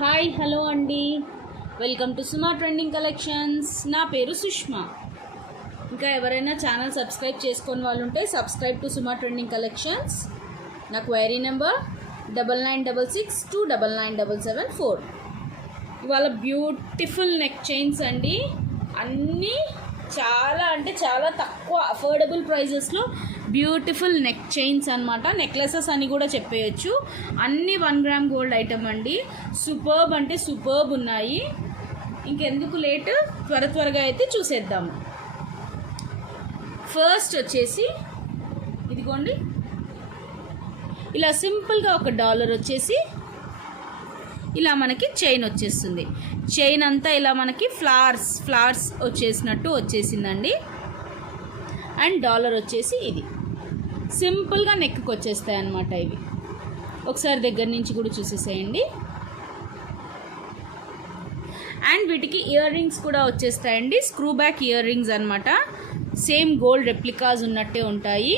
Hi hello అండి, welcome to Suma trending collections. నా పేరు సుష్మా. ఇంకా ఎవరైనా ఛానల్ సబ్స్క్రైబ్ చేసుకొని వాళ్ళు ఉంటే subscribe to Suma trending collections. నా క్వైరీ నెంబర్ 9966299774. ఇవాళ బ్యూటిఫుల్ నెక్ చైన్స్ అండి. అన్నీ చాలా అంటే చాలా తక్కువ అఫోర్డబుల్ ప్రైజెస్లో బ్యూటిఫుల్ నెక్ చైన్స్ అనమాట. నెక్లెసెస్ అని కూడా చెప్పేయచ్చు. అన్నీ 1 గ్రామ్ గోల్డ్ ఐటమ్ అండి. సూపర్బ్ అంటే సూపర్బ్ ఉన్నాయి. ఇంకెందుకు లేట్, త్వరగా అయితే చూసేద్దాము. ఫస్ట్ వచ్చేసి ఇదిగోండి, ఇలా సింపుల్గా ఒక డాలర్ వచ్చేసి ఇలా మనకి చైన్ వచ్చేస్తుంది. చైన్ అంతా ఇలా మనకి ఫ్లవర్స్ వచ్చేసినట్టు వచ్చేసిందండి. అండ్ డాలర్ వచ్చేసి ఇది సింపుల్గా నెక్కి వచ్చేస్తాయి అన్నమాట. ఇవి ఒకసారి దగ్గర నుంచి కూడా చూసేసేయండి. అండ్ వీటికి ఇయర్ రింగ్స్ కూడా వచ్చేస్తాయండి. స్క్రూ బ్యాక్ ఇయర్ రింగ్స్ అనమాట. సేమ్ గోల్డ్ రెప్లికాస్ ఉన్నట్టే ఉంటాయి.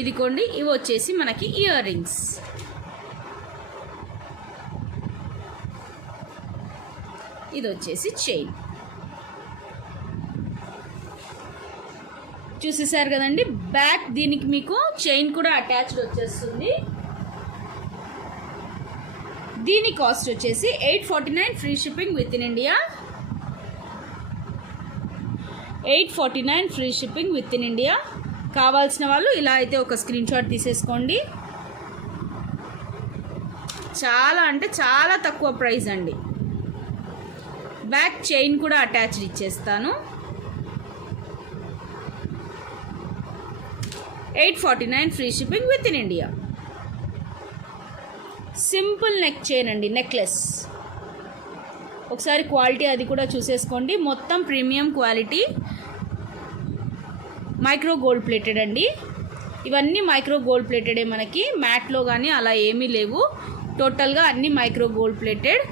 ఇదిగోండి, ఇవి వచ్చేసి మనకి ఇయర్ రింగ్స్. ఇది వచ్చేసి చైన్. చూసేసారు కదండి. బ్యాక్ దీనికి మీకు చైన్ కూడా అటాచ్డ్ వచ్చేస్తుంది. దీని కాస్ట్ వచ్చేసి 849 free shipping within India. 849 free shipping within India. కావాల్సిన వాళ్ళు ఇలా అయితే ఒక స్క్రీన్ షాట్ తీసేసుకోండి. చాలా అంటే చాలా తక్కువ ప్రైస్ అండి. బ్యాక్ చైన్ కూడా అటాచ్డ్ ఇచ్చేస్తాను. 849 free shipping within India. Simple neck chain అండి, నెక్లెస్. ఒకసారి క్వాలిటీ అది కూడా చూసేసుకోండి. మొత్తం premium quality, micro gold plated అండి. ఇవన్నీ మైక్రో గోల్డ్ ప్లేటెడే మనకి. మ్యాట్లో కానీ అలా ఏమీ లేవు. టోటల్గా అన్నీ micro gold plated.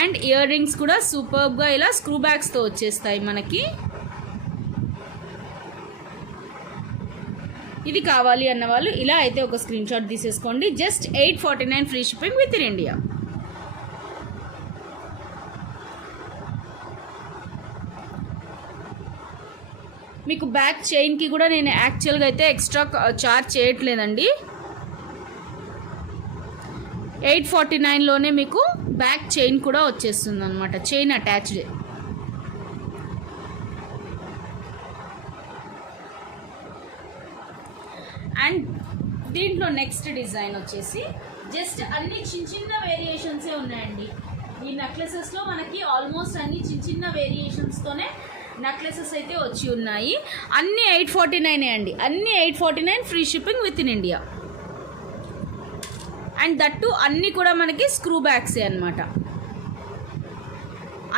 And ear rings కూడా సూపర్బ్గా ఇలా స్క్రూ బ్యాగ్స్తో వచ్చేస్తాయి మనకి. ఇది కావాలి అన్న వాళ్ళు ఇలా అయితే ఒక స్క్రీన్ షాట్ తీసేసుకోండి. Just 849 free shipping within India. మీకు బ్యాక్ చైన్కి కూడా నేను యాక్చువల్గా అయితే ఎక్స్ట్రా చార్జ్ చేయట్లేదండి. 849లోనే మీకు బ్యాక్ చైన్ కూడా వచ్చేస్తుంది అనమాట. Chain attached. అండ్ దీంట్లో నెక్స్ట్ డిజైన్ వచ్చేసి జస్ట్ అన్ని చిన్న వేరియేషన్సే ఉన్నాయండి. ఈ నెక్లెసెస్లో మనకి ఆల్మోస్ట్ అన్ని చిన్న వేరియేషన్స్తోనే నెక్లెసెస్ అయితే వచ్చి ఉన్నాయి. అన్నీ 849 అండి. అన్నీ 849 free shipping within India. And that అన్నీ కూడా మనకి స్క్రూ బ్యాగ్సే అనమాట.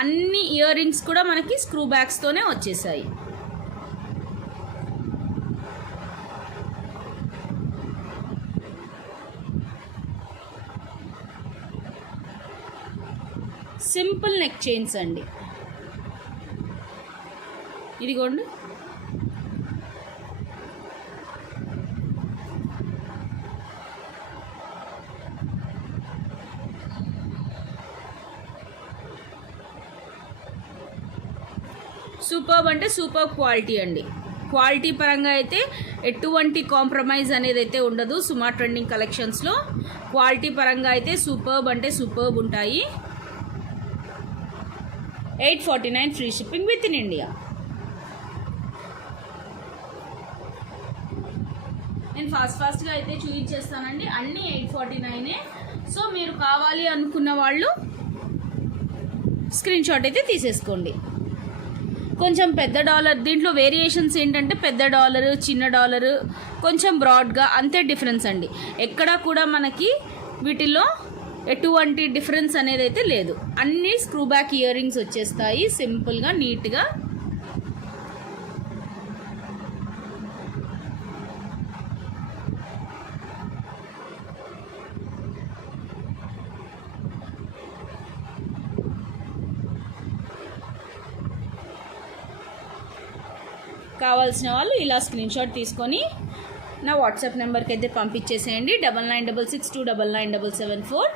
అన్ని ఇయర్ రింగ్స్ కూడా మనకి స్క్రూ బ్యాగ్స్తోనే వచ్చేసాయి. సింపుల్ నెక్ చైన్స్ అండి. ఇదిగోండి, సూపర్బ్ అంటే సూపర్ క్వాలిటీ అండి. క్వాలిటీ పరంగా అయితే ఎటువంటి కాంప్రమైజ్ అనేది అయితే ఉండదు సుమా ట్రెండింగ్ కలెక్షన్స్లో. క్వాలిటీ పరంగా అయితే సూపర్బ్ అంటే సూపర్బ్ ఉంటాయి. 849 free shipping within India. నేను ఫాస్ట్గా అయితే చూపించేస్తానండి. అన్నీ 849. సో మీరు కావాలి అనుకున్న వాళ్ళు స్క్రీన్ షాట్ అయితే తీసేసుకోండి. కొంచెం పెద్ద డాలర్, దీంట్లో వేరియేషన్స్ ఏంటంటే పెద్ద డాలరు, చిన్న డాలరు, కొంచెం బ్రాడ్గా, అంతే డిఫరెన్స్ అండి. ఎక్కడా కూడా మనకి వీటిల్లో ఎటువంటి డిఫరెన్స్ అనేది అయితే లేదు. అన్నీ స్క్రూ బ్యాక్ ఇయర్ రింగ్స్ వచ్చేస్తాయి సింపుల్గా, నీట్గా. కావాల్సిన వాళ్ళు ఇలా స్క్రీన్ షాట్ తీసుకొని నా వాట్సాప్ నెంబర్కి అయితే పంపించేసేయండి 9966299774.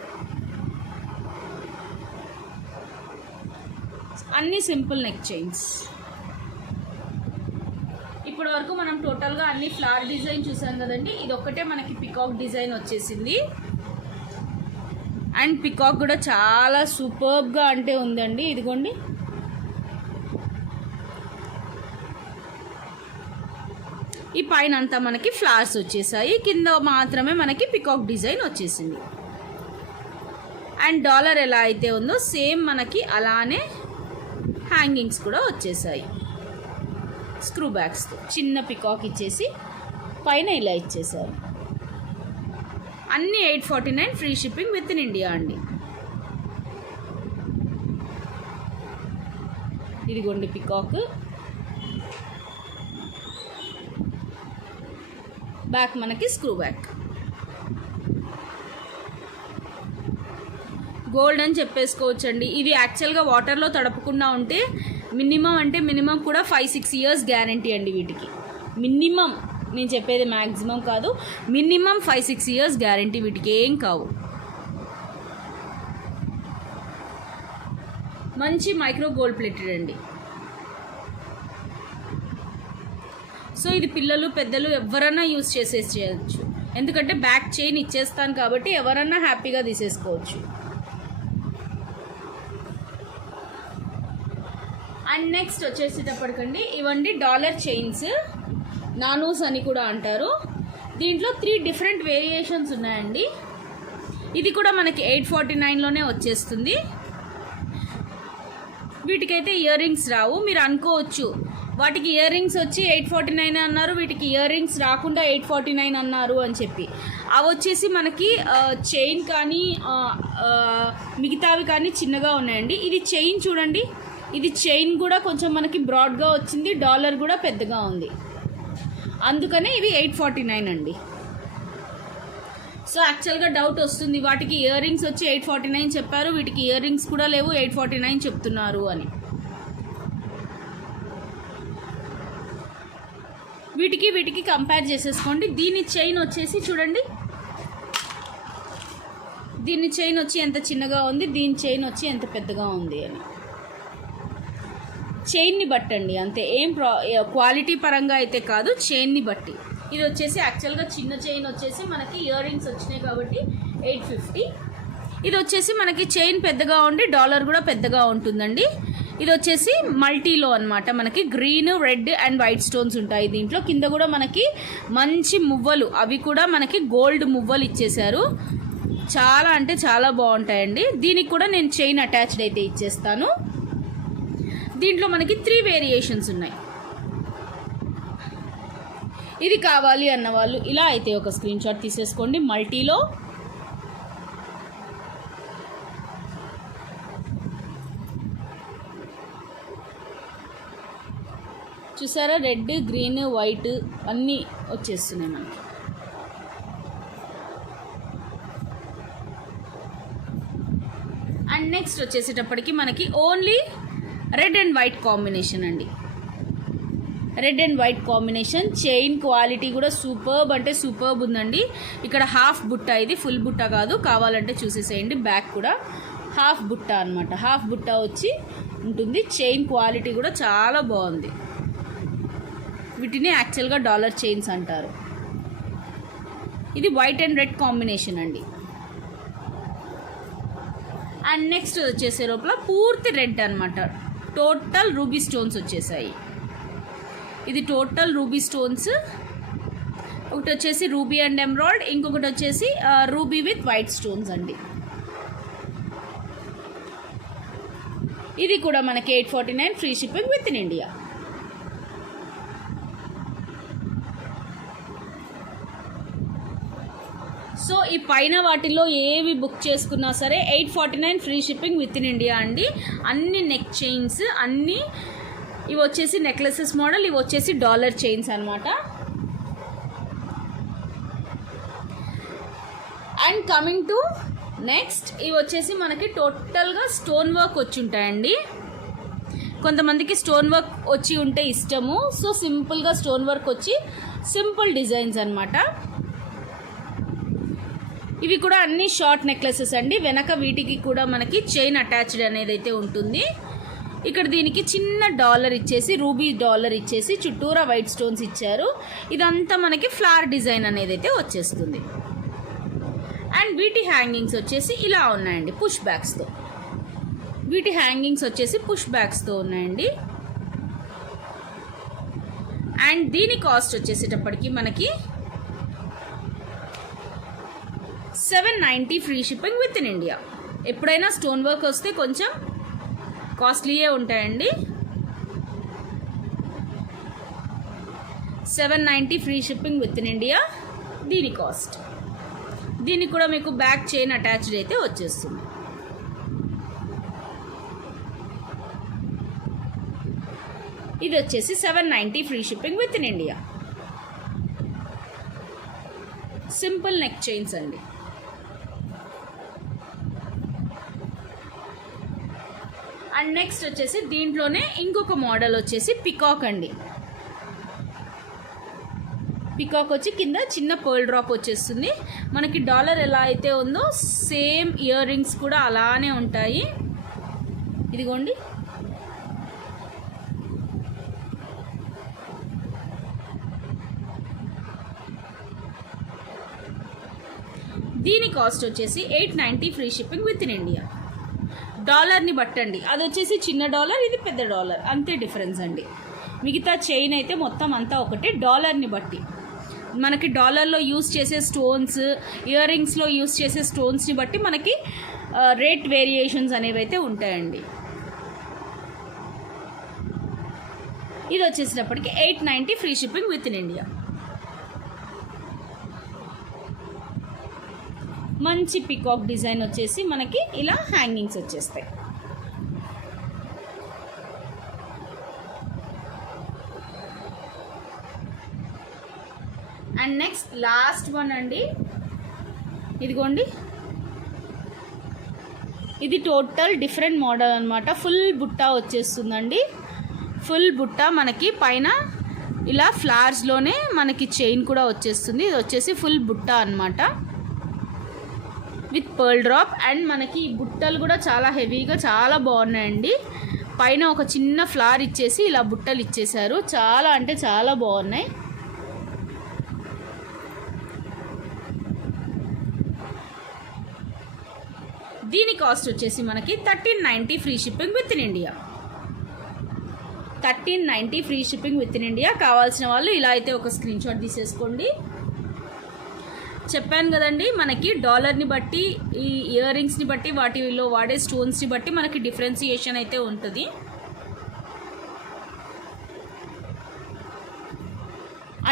అన్ని సింపుల్ నెక్ చైన్స్. ఇప్పటి వరకు మనం టోటల్గా అన్ని ఫ్లవర్ డిజైన్ చూసాం కదండి. ఇది ఒక్కటే మనకి పికాక్ డిజైన్ వచ్చేసింది. అండ్ పికాక్ కూడా చాలా సూపర్బ్గా అంటే ఉందండి. ఇదిగోండి, ఈ పైన అంతా మనకి ఫ్లవర్స్ వచ్చేసాయి, కింద మాత్రమే మనకి పికాక్ డిజైన్ వచ్చేసింది. అండ్ డాలర్ ఎలా అయితే ఉందో సేమ్ మనకి అలానే హ్యాంగింగ్స్ కూడా వచ్చేసాయి స్క్రూ బ్యాగ్స్తో. చిన్న పికాక్ ఇచ్చేసి పైన ఇలా ఇచ్చేసారు. అన్నీ 849 free shipping within India అండి. ఇదిగోండి పికాక్, బ్యాక్ మనకి స్క్రూ బ్యాక్. గోల్డ్ అని చెప్పేసుకోవచ్చండి. ఇవి యాక్చువల్గా వాటర్లో తడపకుండా ఉంటే మినిమం కూడా 5-6 ఇయర్స్ గ్యారంటీ అండి వీటికి. మినిమం, నేను చెప్పేది మ్యాక్సిమం కాదు, మినిమం 5-6 ఇయర్స్ గ్యారంటీ వీటికి, ఏం కావు. మంచి మైక్రో గోల్డ్ ప్లేటెడ్ అండి. సో ఇది పిల్లలు పెద్దలు ఎవరన్నా యూజ్ చేయొచ్చు, ఎందుకంటే బ్యాక్ చైన్ ఇచ్చేస్తాను కాబట్టి ఎవరన్నా హ్యాపీగా తీసేసుకోవచ్చు. అండ్ నెక్స్ట్ వచ్చేసేటప్పటికండి ఇవండి డాలర్ చైన్స్, నానూస్ అని కూడా అంటారు. దీంట్లో 3 డిఫరెంట్ వేరియేషన్స్ ఉన్నాయండి. ఇది కూడా మనకి 849లోనే వచ్చేస్తుంది. వీటికైతే ఇయర్ రింగ్స్ రావు. మీరు అనుకోవచ్చు వాటికి ఇయర్ రింగ్స్ వచ్చి 849 అన్నారు, వీటికి ఇయర్ రింగ్స్ రాకుండా 849 అన్నారు అని చెప్పి. అవి వచ్చేసి మనకి చైన్ కానీ మిగతావి కానీ చిన్నగా ఉన్నాయండి. ఇది చైన్ చూడండి, ఇది చైన్ కూడా కొంచెం మనకి బ్రాడ్గా వచ్చింది, డాలర్ కూడా పెద్దగా ఉంది, అందుకనే ఇవి 849 అండి. సో యాక్చువల్గా డౌట్ వస్తుంది, వాటికి ఇయర్ రింగ్స్ వచ్చి 849 చెప్పారు, వీటికి ఇయర్ రింగ్స్ కూడా లేవు 849 చెప్తున్నారు అని. వీటికి కంపేర్ చేసేసుకోండి. దీని చైన్ వచ్చేసి చూడండి, దీని చైన్ వచ్చి ఎంత చిన్నగా ఉంది, దీని చైన్ వచ్చి ఎంత పెద్దగా ఉంది అని. చైన్ని బట్టండి అంతే, ఏం క్వాలిటీ పరంగా అయితే కాదు, చైన్ని బట్టి. ఇది వచ్చేసి యాక్చువల్గా చిన్న చైన్ వచ్చేసి మనకి ఇయర్ రింగ్స్ వచ్చినాయి కాబట్టి 850. ఇది వచ్చేసి మనకి చైన్ పెద్దగా ఉండి డాలర్ కూడా పెద్దగా ఉంటుందండి. ఇది వచ్చేసి మల్టీలో అనమాట, మనకి green, red and white stones ఉంటాయి దీంట్లో. కింద కూడా మనకి మంచి మువ్వలు, అవి కూడా మనకి గోల్డ్ మువ్వలు ఇచ్చేసారు. చాలా అంటే చాలా బాగుంటాయండి. దీనికి కూడా నేను చైన్ అటాచ్డ్ అయితే ఇచ్చేస్తాను. దీంట్లో మనకి 3 వేరియేషన్స్ ఉన్నాయి. ఇది కావాలి అన్న వాళ్ళు ఇలా అయితే ఒక స్క్రీన్ షాట్ తీసేసుకోండి. మల్టీలో చూసారా, రెడ్, గ్రీన్, వైట్ అన్నీ వచ్చేస్తున్నాయి మనకి. అండ్ నెక్స్ట్ వచ్చేసేటప్పటికి మనకి only red and white combination అండి. Red and white combination. Chain quality కూడా సూపర్బ్ అంటే సూపర్బ్ ఉందండి. ఇక్కడ హాఫ్ బుట్ట, ఇది ఫుల్ బుట్ట కాదు, కావాలంటే చూసేసేయండి. బ్యాక్ కూడా హాఫ్ బుట్ట అనమాట, హాఫ్ బుట్ట వచ్చి ఉంటుంది. చైన్ క్వాలిటీ కూడా చాలా బాగుంది. వీటిని యాక్చువల్గా డాలర్ చైన్స్ అంటారు. ఇది వైట్ అండ్ రెడ్ కాంబినేషన్ అండి. అండ్ నెక్స్ట్ వచ్చేసే లోపల పూర్తి రెడ్ అనమాట, టోటల్ రూబీ స్టోన్స్ వచ్చేసాయి. ఇది టోటల్ రూబీ స్టోన్స్. ఒకటి వచ్చేసి రూబీ అండ్ ఎమరాల్డ్, ఇంకొకటి వచ్చేసి రూబీ విత్ వైట్ స్టోన్స్ అండి. ఇది కూడా మనకి 849 free shipping within India. So ఈ పైన వాటిల్లో ఏవి బుక్ చేసుకున్నా సరే 849 free shipping within India అండి. అన్ని నెక్ చైన్స్, అన్నీ ఇవి వచ్చేసి నెక్లెసెస్ మోడల్, ఇవి వచ్చేసి డాలర్ చైన్స్ అనమాట. అండ్ కమింగ్ టు నెక్స్ట్, ఇవి వచ్చేసి మనకి టోటల్గా స్టోన్ వర్క్ వచ్చి ఉంటాయండి. కొంతమందికి స్టోన్ వర్క్ వచ్చి ఉంటే ఇష్టము. సో సింపుల్గా స్టోన్ వర్క్ వచ్చి సింపుల్ డిజైన్స్ అన్నమాట. ఇవి కూడా అన్ని షార్ట్ నెక్లెసెస్ అండి. వెనక వీటికి కూడా మనకి చైన్ అటాచ్డ్ అనేది అయితే ఉంటుంది. ఇక్కడ దీనికి చిన్న డాలర్ ఇచ్చేసి, రూబీ డాలర్ ఇచ్చేసి చుట్టూరా వైట్ స్టోన్స్ ఇచ్చారు. ఇదంతా మనకి ఫ్లవర్ డిజైన్ అనేది అయితే వచ్చేస్తుంది. అండ్ వీటి హ్యాంగింగ్స్ వచ్చేసి ఇలా ఉన్నాయండి పుష్ బ్యాక్స్తో. వీటి హ్యాంగింగ్స్ వచ్చేసి పుష్ బ్యాక్స్తో ఉన్నాయండి. అండ్ దీని కాస్ట్ వచ్చేసేటప్పటికి మనకి 790 free shipping within India. ఎప్పుడైనా స్టోన్ వర్క్ వస్తే కొంచెం కాస్ట్లీయే ఉంటాయండి. 790 free shipping within India దీని కాస్ట్. దీనికి కూడా మీకు బ్యాక్ చైన్ అటాచ్డ్ అయితే వచ్చేస్తుంది. ఇది వచ్చేసి 790 free shipping within India. Simple neck chains అండి. అండ్ నెక్స్ట్ వచ్చేసి దీంట్లోనే ఇంకొక మోడల్ వచ్చేసి పికాక్ అండి. పికాక్ వచ్చి కింద చిన్న పర్ల్ డ్రాప్ వచ్చేస్తుంది. మనకి డాలర్ ఎలా అయితే ఉందో సేమ్ ఇయర్ రింగ్స్ కూడా అలానే ఉంటాయి. ఇదిగోండి. దీని కాస్ట్ వచ్చేసి 890 free shipping within India. డాలర్ని బట్టండి, అది వచ్చేసి చిన్న డాలర్, ఇది పెద్ద డాలర్, అంతే డిఫరెన్స్ అండి. మిగతా చైన్ అయితే మొత్తం అంతా ఒకటే. డాలర్ని బట్టి మనకి డాలర్లో యూస్ చేసే స్టోన్స్, ఇయర్ రింగ్స్లో యూస్ చేసే స్టోన్స్ని బట్టి మనకి రేట్ వేరియేషన్స్ అనేవి అయితే ఉంటాయండి. ఇది వచ్చేసినప్పటికి 890 free shipping within India. మంచి పికాక్ డిజైన్ వచ్చేసి మనకి ఇలా హ్యాంగింగ్స్ వచ్చేస్తాయి. అండ్ నెక్స్ట్ లాస్ట్ వన్ అండి. ఇదిగోండి, ఇది టోటల్ డిఫరెంట్ మోడల్ అనమాట. ఫుల్ బుట్టా వచ్చేస్తుందండి. ఫుల్ బుట్టా మనకి పైన ఇలా ఫ్లవర్స్లోనే మనకి చైన్ కూడా వచ్చేస్తుంది. ఇది వచ్చేసి ఫుల్ బుట్టా అనమాట విత్ పర్ల్ డ్రాప్. అండ్ మనకి ఈ బుట్టలు కూడా చాలా హెవీగా చాలా బాగున్నాయండి. పైన ఒక చిన్న ఫ్లవర్ ఇచ్చేసి ఇలా బుట్టలు ఇచ్చేసారు. చాలా అంటే చాలా బాగున్నాయి. దీని కాస్ట్ వచ్చేసి మనకి 1390 free shipping within India. 1390 free shipping within India. కావాల్సిన వాళ్ళు ఇలా అయితే ఒక స్క్రీన్ షాట్ తీసేసుకోండి. చెప్పాను కదండి, మనకి డాలర్ని బట్టి, ఈ ఇయర్ రింగ్స్ని బట్టి, వాటిలో వాడే స్టోన్స్ని బట్టి మనకి డిఫరెన్సియేషన్ అయితే ఉంటుంది.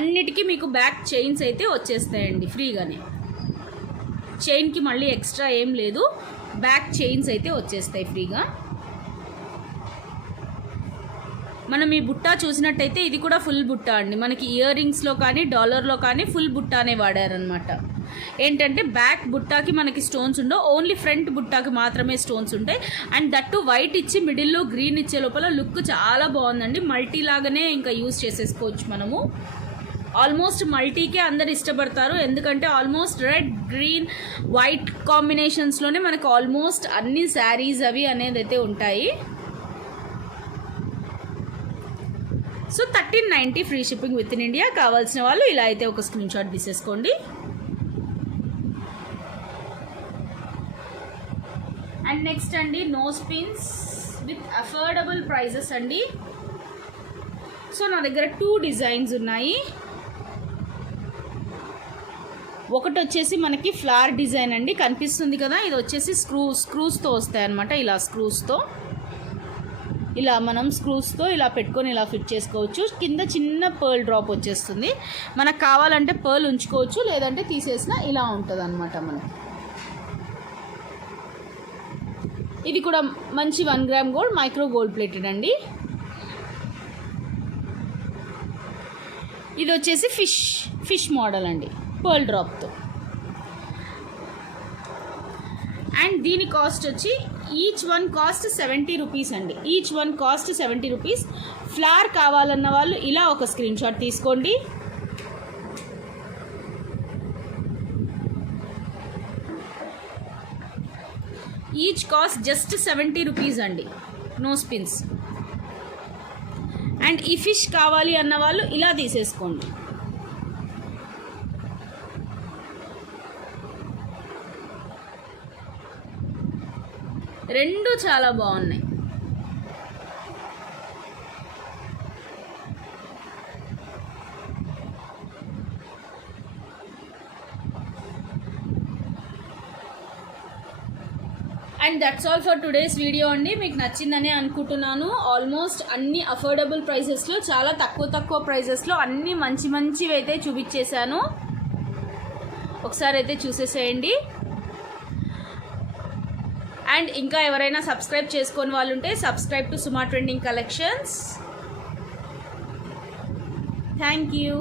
అన్నిటికీ మీకు బ్యాక్ చైన్స్ అయితే వచ్చేస్తాయండి ఫ్రీగానే. చైన్కి మళ్ళీ ఎక్స్ట్రా ఏం లేదు, బ్యాక్ చైన్స్ అయితే వచ్చేస్తాయి ఫ్రీగా. మనం ఈ బుట్టా చూసినట్టయితే ఇది కూడా ఫుల్ బుట్టా అండి. మనకి ఇయర్ రింగ్స్లో కానీ డాలర్లో కానీ ఫుల్ బుట్టానే వాడారనమాట. ఏంటంటే బ్యాక్ బుట్టాకి మనకి స్టోన్స్ ఉండవు, ఓన్లీ ఫ్రంట్ బుట్టాకి మాత్రమే స్టోన్స్ ఉంటాయి. అండ్ దట్టు వైట్ ఇచ్చి మిడిల్లో గ్రీన్ ఇచ్చే లోపల లుక్ చాలా బాగుందండి. మల్టీ లాగానే ఇంకా యూజ్ చేసేసుకోవచ్చు మనము. ఆల్మోస్ట్ మల్టీకే అందరు ఇష్టపడతారు, ఎందుకంటే ఆల్మోస్ట్ రెడ్, గ్రీన్, వైట్ కాంబినేషన్స్లోనే మనకు ఆల్మోస్ట్ అన్ని శారీస్ అవి అనేది అయితే ఉంటాయి. So 1390 free shipping within India. కావాల్సిన వాళ్ళు ఇలా అయితే ఒక స్క్రీన్ షాట్ తీసేసుకోండి. అండ్ నెక్స్ట్ అండి, nose pins with affordable prices అండి. సో నా దగ్గర 2 డిజైన్స్ ఉన్నాయి. ఒకటి వచ్చేసి మనకి ఫ్లవర్ డిజైన్ అండి, కనిపిస్తుంది కదా. ఇది వచ్చేసి స్క్రూస్తో వస్తాయి అనమాట. ఇలా స్క్రూస్తో ఇలా మనం స్క్రూస్తో ఇలా పెట్టుకొని ఇలా ఫిట్ చేసుకోవచ్చు. కింద చిన్న పర్ల్ డ్రాప్ వచ్చేస్తుంది. మనకు కావాలంటే పర్ల్ ఉంచుకోవచ్చు, లేదంటే తీసేసిన ఇలా ఉంటుంది అనమాట మనకి. ఇది కూడా మంచి 1 gram gold, micro gold plated అండి. ఇది వచ్చేసి ఫిష్ మోడల్ అండి, పర్ల్ డ్రాప్తో. అండ్ దీని కాస్ట్ వచ్చి ఈచ్ వన్ కాస్ట్ 70 రూపీస్ అండి. Each one cost 70 rupees. Flower కావాలన్న వాళ్ళు ఇలా ఒక స్క్రీన్ షాట్ తీసుకోండి. ఈచ్ కాస్ట్ జస్ట్ 70 రూపీస్ అండి, నో స్పిన్స్. అండ్ ఈ ఫిష్ కావాలి అన్న వాళ్ళు ఇలా తీసేసుకోండి. రెండు చాలా బాగున్నాయి. And that's all for today's video అండి. మీకు నచ్చిందని అనుకుంటున్నాను. ఆల్మోస్ట్ అన్ని అఫోర్డబుల్ ప్రైసెస్లో, చాలా తక్కువ ప్రైసెస్లో అన్ని మంచివి అయితే చూపించేశాను. ఒకసారి అయితే చూసేసేయండి. అండ్ ఇంకా ఎవరైనా సబ్స్క్రైబ్ చేసుకొని వాళ్ళు ఉంటే subscribe to Suma trending collections. Thank you.